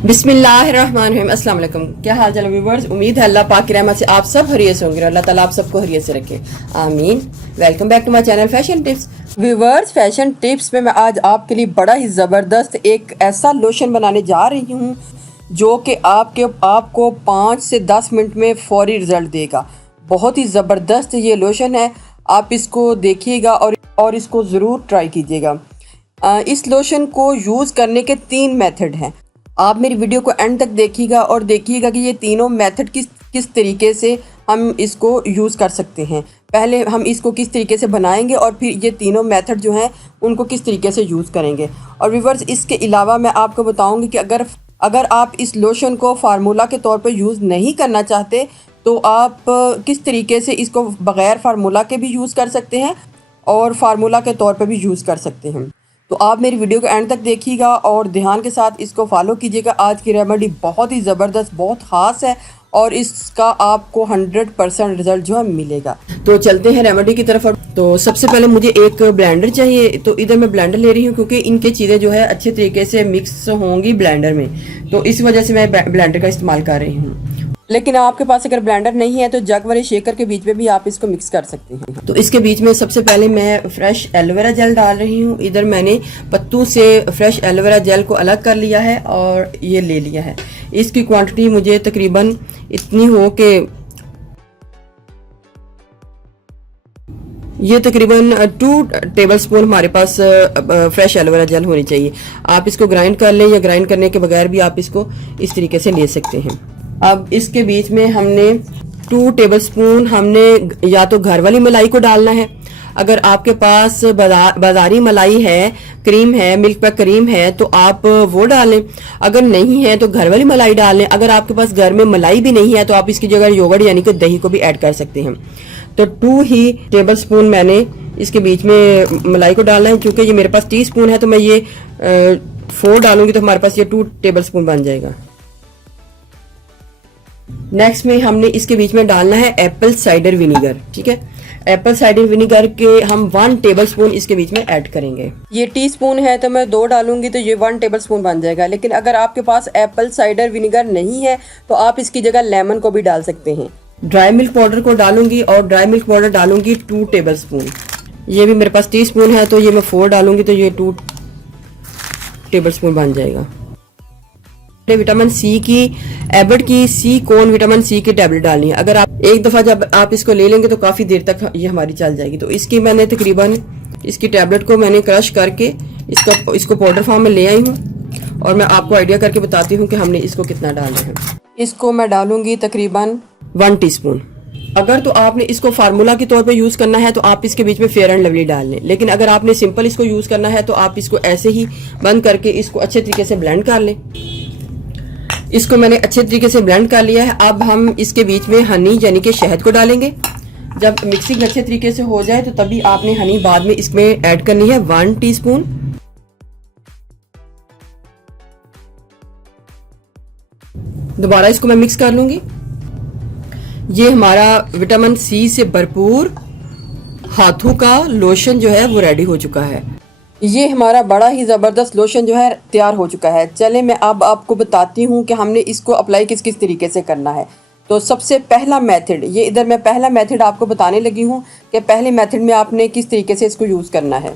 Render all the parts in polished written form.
बिस्मिल्लाहिर्रहमानिर्रहीम। अस्सलाम वालेकुम। क्या हाल चाल व्यूवर्स, उम्मीद है अल्लाह पाक की रहमत से आप सब हरियत से होंगे। अल्लाह ताला आप सबको हरियत से रखे, आमीन। Welcome back to my channel fashion tips. Viewers, fashion tips में मैं आज आपके लिए बड़ा ही ज़बरदस्त एक ऐसा लोशन बनाने जा रही हूँ जो कि आपको 5 से 10 मिनट में फौरी रिजल्ट देगा। बहुत ही ज़बरदस्त ये लोशन है, आप इसको देखिएगा और इसको ज़रूर ट्राई कीजिएगा। इस लोशन को यूज़ करने के 3 मेथड हैं। आप मेरी वीडियो को एंड तक देखिएगा और देखिएगा कि ये तीनों मेथड किस तरीके से हम इसको यूज़ कर सकते हैं। पहले हम इसको किस तरीके से बनाएंगे और फिर ये तीनों मेथड जो हैं उनको किस तरीके से यूज़ करेंगे। और व्यूअर्स, इसके अलावा मैं आपको बताऊंगी कि अगर आप इस लोशन को फार्मूला के तौर पर यूज़ नहीं करना चाहते तो आप किस तरीके से इसको बग़ैर फार्मूला के भी यूज़ कर सकते हैं और फार्मूला के तौर पर भी यूज़ कर सकते हैं। तो आप मेरी वीडियो को एंड तक देखिएगा और ध्यान के साथ इसको फॉलो कीजिएगा। आज की रेमेडी बहुत ही ज़बरदस्त, बहुत ख़ास है और इसका आपको 100% रिजल्ट जो है मिलेगा। तो चलते हैं रेमेडी की तरफ। तो सबसे पहले मुझे एक ब्लेंडर चाहिए, तो इधर मैं ब्लेंडर ले रही हूँ क्योंकि इनकी चीज़ें जो है अच्छे तरीके से मिक्स होंगी ब्लेंडर में, तो इस वजह से मैं ब्लेंडर का इस्तेमाल कर रही हूँ। लेकिन आपके पास अगर ब्लेंडर नहीं है तो जग वाले शेकर के बीच में भी आप इसको मिक्स कर सकते हैं। तो इसके बीच में सबसे पहले मैं फ्रेश एलोवेरा जेल डाल रही हूँ। इधर मैंने पत्तों से फ्रेश एलोवेरा जेल को अलग कर लिया है और ये ले लिया है। इसकी क्वांटिटी मुझे तकरीबन इतनी हो कि ये तकरीबन 2 टेबलस्पून हमारे पास फ्रेश एलोवेरा जेल होनी चाहिए। आप इसको ग्राइंड कर लें या ग्राइंड करने के बगैर भी आप इसको इस तरीके से ले सकते हैं। अब इसके बीच में हमने 2 टेबलस्पून हमने या तो घर वाली मलाई को डालना है। अगर आपके पास बाजारी मलाई है, क्रीम है, मिल्क पैक क्रीम है तो आप वो डालें। अगर नहीं है तो घर वाली मलाई डाल लें। अगर आपके पास घर में मलाई भी नहीं है तो आप इसकी जगह योगर्ट यानी कि दही को भी ऐड कर सकते हैं। तो 2 ही टेबलस्पून मैंने इसके बीच में मलाई को डालना है। चूंकि ये मेरे पास टीस्पून है तो मैं ये 4 डालूंगी तो हमारे पास ये 2 टेबलस्पून बन जाएगा। नेक्स्ट में हमने इसके बीच में डालना है एप्पल साइडर विनीगर। ठीक है, एप्पल साइडर विनीगर के हम 1 टेबलस्पून इसके बीच में ऐड करेंगे। ये टीस्पून है तो मैं 2 डालूंगी तो ये 1 टेबलस्पून बन जाएगा। लेकिन अगर आपके पास एप्पल साइडर विनीगर नहीं है तो आप इसकी जगह लेमन को भी डाल सकते हैं। ड्राई मिल्क पाउडर को डालूंगी और ड्राई मिल्क पाउडर डालूंगी 2 टेबलस्पून। ये भी मेरे पास टीस्पून है तो ये मैं 4 डालूंगी तो ये 2 टेबलस्पून बन जाएगा। विटामिन सी की एबट की सी कॉन विटामिन सी की टैबलेट डालनी है। अगर आप एक दफा जब आप इसको ले लेंगे तो काफी देर तक ये हमारी चल जाएगी। तो इसकी मैंने तकरीबन इसकी टैबलेट को मैंने क्रश करके इसको पाउडर फॉर्म में ले आई हूँ और मैं आपको आइडिया करके बताती हूँ कि हमने इसको कितना डालना है। इसको मैं डालूंगी तकरीबन 1 टीस्पून। अगर तो आपने इसको फार्मूला के तौर पे यूज करना है तो आप इसके बीच में फेयर एंड लवली डाल लें। लेकिन अगर आपने सिंपल इसको यूज करना है तो आप इसको ऐसे ही बंद करके इसको अच्छे तरीके से ब्लेंड कर लें। इसको मैंने अच्छे तरीके से ब्लेंड कर लिया है। अब हम इसके बीच में हनी यानी कि शहद को डालेंगे। जब मिक्सिंग अच्छे तरीके से हो जाए तो तभी आपने हनी बाद में इसमें ऐड करनी है 1 टीस्पून। दोबारा इसको मैं मिक्स कर लूंगी। ये हमारा विटामिन सी से भरपूर हाथों का लोशन जो है वो रेडी हो चुका है। ये हमारा बड़ा ही ज़बरदस्त लोशन जो है तैयार हो चुका है। चले मैं अब आपको बताती हूँ कि हमने इसको अप्लाई किस किस तरीके से करना है। तो सबसे पहला मेथड, ये इधर मैं पहला मेथड आपको बताने लगी हूँ कि पहले मेथड में आपने किस तरीके से इसको यूज़ करना है।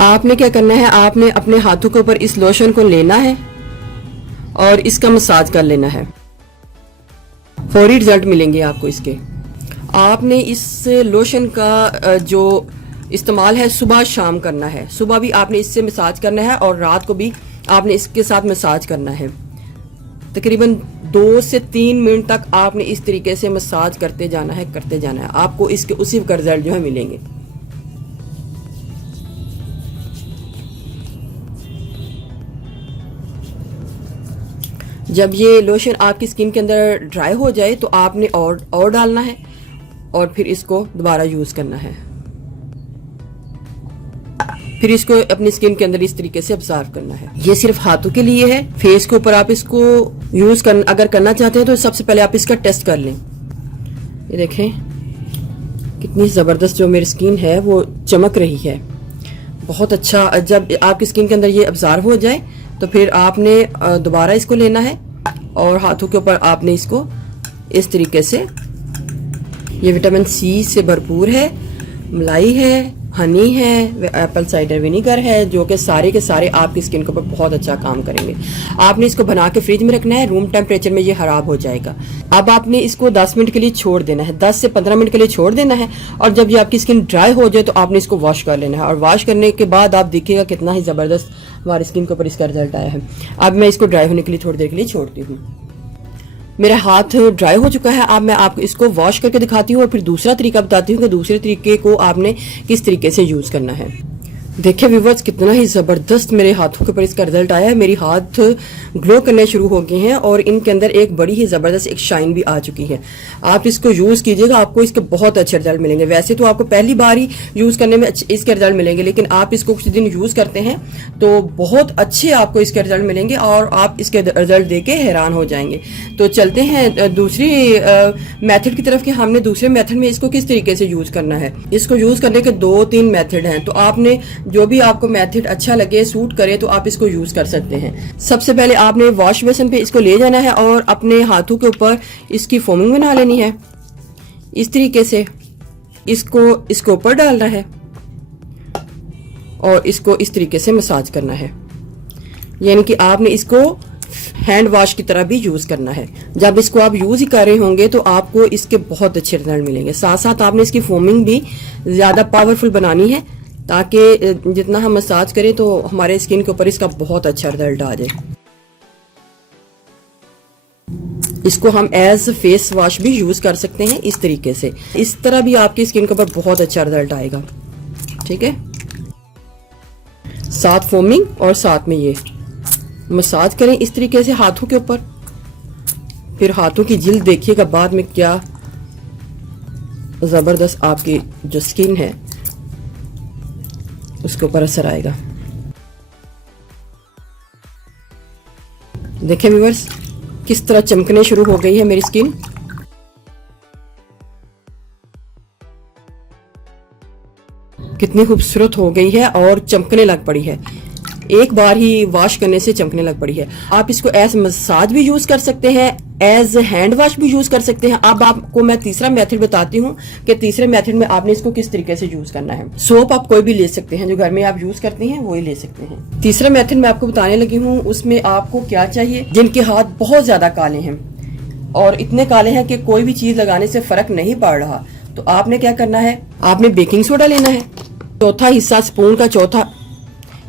आपने क्या करना है, आपने अपने हाथों के ऊपर इस लोशन को लेना है और इसका मसाज कर लेना है। फौरी रिजल्ट मिलेंगे आपको इसके। आपने इस लोशन का जो इस्तेमाल है सुबह शाम करना है। सुबह भी आपने इससे मसाज करना है और रात को भी आपने इसके साथ मसाज करना है। तकरीबन 2 से 3 मिनट तक आपने इस तरीके से मसाज करते जाना है आपको इसके उसी का रिजल्ट जो है मिलेंगे। जब ये लोशन आपकी स्किन के अंदर ड्राई हो जाए तो आपने और डालना है और फिर इसको दोबारा यूज करना है। फिर इसको अपनी स्किन के अंदर इस तरीके से ऑब्जर्व करना है। ये सिर्फ हाथों के लिए है। फेस के ऊपर आप इसको यूज अगर करना चाहते हैं तो सबसे पहले आप इसका टेस्ट कर लें। ये देखें कितनी जबरदस्त जो मेरी स्किन है वो चमक रही है, बहुत अच्छा। जब आपकी स्किन के अंदर ये ऑब्जर्व हो जाए तो फिर आपने दोबारा इसको लेना है और हाथों के ऊपर आपने इसको इस तरीके से, ये विटामिन सी से भरपूर है, मलाई है, हनी है, एप्पल साइडर विनीगर है, जो कि सारे के सारे आपकी स्किन के ऊपर बहुत अच्छा काम करेंगे। आपने इसको बना के फ्रिज में रखना है, रूम टेम्परेचर में ये खराब हो जाएगा। अब आपने इसको 10 मिनट के लिए छोड़ देना है, 10 से 15 मिनट के लिए छोड़ देना है, और जब ये आपकी स्किन ड्राई हो जाए तो आपने इसको वॉश कर लेना है, और वॉश करने के बाद आप देखिएगा कितना ही ज़बरदस्त हमारी स्किन के ऊपर इसका रिजल्ट आया है। अब मैं इसको ड्राई होने के लिए थोड़ी देर के लिए छोड़ती हूँ। मेरा हाथ ड्राई हो चुका है। अब मैं आपको इसको वॉश करके दिखाती हूँ और फिर दूसरा तरीका बताती हूँ कि दूसरे तरीके को आपने किस तरीके से यूज़ करना है। देखिए व्यूअर्स, कितना ही ज़बरदस्त मेरे हाथों के ऊपर इसका रिजल्ट आया है। मेरी हाथ ग्लो करने शुरू हो गए हैं और इनके अंदर एक बड़ी ही ज़बरदस्त एक शाइन भी आ चुकी है। आप इसको यूज़ कीजिएगा, आपको इसके बहुत अच्छे रिजल्ट मिलेंगे। वैसे तो आपको पहली बार ही यूज़ करने में इसके रिजल्ट मिलेंगे, लेकिन आप इसको कुछ दिन यूज़ करते हैं तो बहुत अच्छे आपको इसके रिजल्ट मिलेंगे और आप इसके रिजल्ट देख के हैरान हो जाएंगे। तो चलते हैं दूसरी मेथड की तरफ कि हमने दूसरे मेथड में इसको किस तरीके से यूज़ करना है। इसको यूज़ करने के 2-3 मेथड हैं, तो आपने जो भी आपको मेथड अच्छा लगे, सूट करे, तो आप इसको यूज कर सकते हैं। सबसे पहले आपने वॉश बेसिन पे इसको ले जाना है और अपने हाथों के ऊपर इसकी फोमिंग बना लेनी है। इस तरीके से इसको ऊपर डालना है और इसको इस तरीके से मसाज करना है, यानी कि आपने इसको हैंड वॉश की तरह भी यूज करना है। जब इसको आप यूज ही कर रहे होंगे तो आपको इसके बहुत अच्छे रिजल्ट मिलेंगे। साथ साथ आपने इसकी फोमिंग भी ज्यादा पावरफुल बनानी है, ताकि जितना हम मसाज करें तो हमारे स्किन के ऊपर इसका बहुत अच्छा रिजल्ट आ जाए। इसको हम एज फेस वॉश भी यूज कर सकते हैं इस तरीके से। इस तरह भी आपकी स्किन के ऊपर बहुत अच्छा रिजल्ट आएगा। ठीक है, साथ फोमिंग और साथ में ये मसाज करें इस तरीके से हाथों के ऊपर। फिर हाथों की जिल्द देखिएगा बाद में क्या जबरदस्त आपकी जो स्किन है उसके ऊपर असर आएगा। देखिए व्यूअर्स, किस तरह चमकने शुरू हो गई है मेरी स्किन। कितनी खूबसूरत हो गई है और चमकने लग पड़ी है। एक बार ही वॉश करने से चमकने लग पड़ी है। आप इसको एज मसाज भी यूज कर सकते हैं, एज हैंड वॉश भी यूज कर सकते हैं। अब आपको मैं तीसरा मेथड बताती हूँ कि तीसरे मेथड में आपने इसको किस तरीके से यूज करना है। सोप आप कोई भी ले सकते हैं, जो घर में आप यूज करते हैं वही ले सकते हैं। तीसरा मेथड मैं आपको बताने लगी हूँ, उसमें आपको क्या चाहिए। जिनके हाथ बहुत ज्यादा काले हैं और इतने काले हैं कि कोई भी चीज लगाने से फर्क नहीं पड़ रहा, तो आपने क्या करना है, आपने बेकिंग सोडा लेना है। चौथा हिस्सा, स्पून का चौथा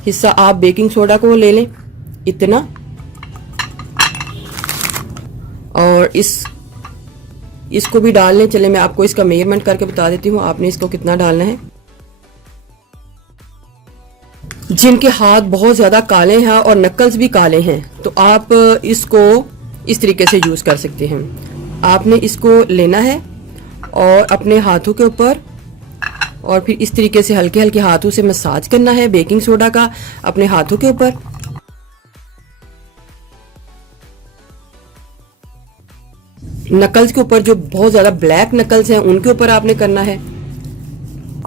हिस्सा आप बेकिंग सोडा को ले लें, इतना, और इसको भी डाल लें। चले मैं आपको इसका मेजरमेंट करके बता देती हूँ आपने इसको कितना डालना है। जिनके हाथ बहुत ज्यादा काले हैं और नकल्स भी काले हैं, तो आप इसको इस तरीके से यूज कर सकते हैं। आपने इसको लेना है और अपने हाथों के ऊपर, और फिर इस तरीके से हल्के हल्के हाथों से मसाज करना है बेकिंग सोडा का अपने हाथों के ऊपर। नकल्स के ऊपर, जो बहुत ज्यादा ब्लैक नकल्स हैं, उनके ऊपर आपने करना है।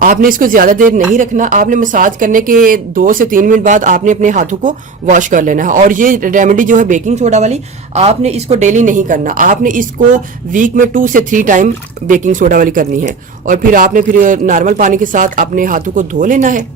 आपने इसको ज्यादा देर नहीं रखना। आपने मसाज करने के 2 से 3 मिनट बाद आपने अपने हाथों को वॉश कर लेना है। और ये रेमेडी जो है बेकिंग सोडा वाली, आपने इसको डेली नहीं करना। आपने इसको वीक में 2 से 3 टाइम बेकिंग सोडा वाली करनी है, और फिर आपने फिर नॉर्मल पानी के साथ अपने हाथों को धो लेना है।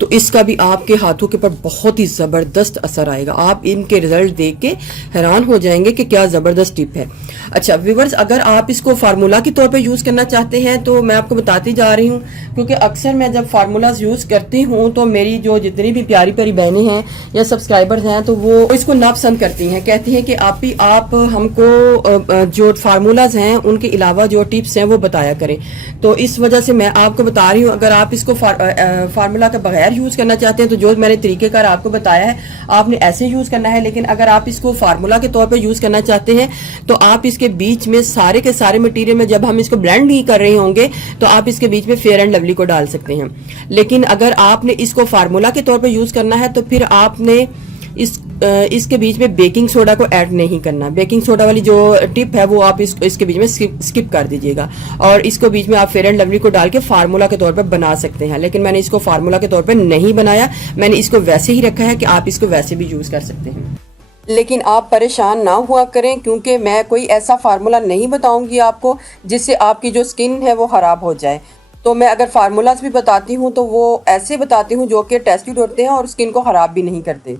तो इसका भी आपके हाथों के ऊपर बहुत ही जबरदस्त असर आएगा। आप इनके रिजल्ट देख के हैरान हो जाएंगे कि क्या जबरदस्त टिप है। अच्छा व्यूअर्स, अगर आप इसको फार्मूला के तौर पे यूज करना चाहते हैं तो मैं आपको बताती जा रही हूँ, क्योंकि अक्सर मैं जब फार्मूलाज यूज करती हूँ तो मेरी जो जितनी भी प्यारी प्यारी बहनें हैं या सब्सक्राइबर्स हैं, तो वो इसको नापसंद करती हैं। कहती हैं कि आप हमको जो फार्मूलाज हैं उनके अलावा जो टिप्स हैं वो बताया करें। तो इस वजह से मैं आपको बता रही हूँ, अगर आप इसको फार्मूला के बगैर यूज करना चाहते हैं तो जो मैंने तरीकेकार आपको बताया है आपने ऐसे यूज करना है। लेकिन अगर आप इसको फार्मूला के तौर पे यूज करना चाहते हैं तो आप इसके बीच में सारे के सारे मटेरियल में, जब हम इसको ब्लेंड नहीं कर रहे होंगे, तो आप इसके बीच में फेयर एंड लवली को डाल सकते हैं। लेकिन अगर आपने इसको फार्मूला के तौर पे यूज करना है तो फिर आपने इस इसके बीच में बेकिंग सोडा को ऐड नहीं करना। बेकिंग सोडा वाली जो टिप है वो आप इसके बीच में स्किप कर दीजिएगा। और इसको बीच में आप फेयर एंड लवली को डाल के फार्मूला के तौर पर बना सकते हैं, लेकिन मैंने इसको फार्मूला के तौर पर नहीं बनाया, मैंने इसको वैसे ही रखा है कि आप इसको वैसे भी यूज़ कर सकते हैं। लेकिन आप परेशान ना हुआ करें, क्योंकि मैं कोई ऐसा फार्मूला नहीं बताऊंगी आपको जिससे आपकी जो स्किन है वो ख़राब हो जाए। तो मैं अगर फार्मूलाज भी बताती हूँ तो वो ऐसे बताती हूँ जो कि टेस्टेड होते हैं और स्किन को ख़राब भी नहीं करते।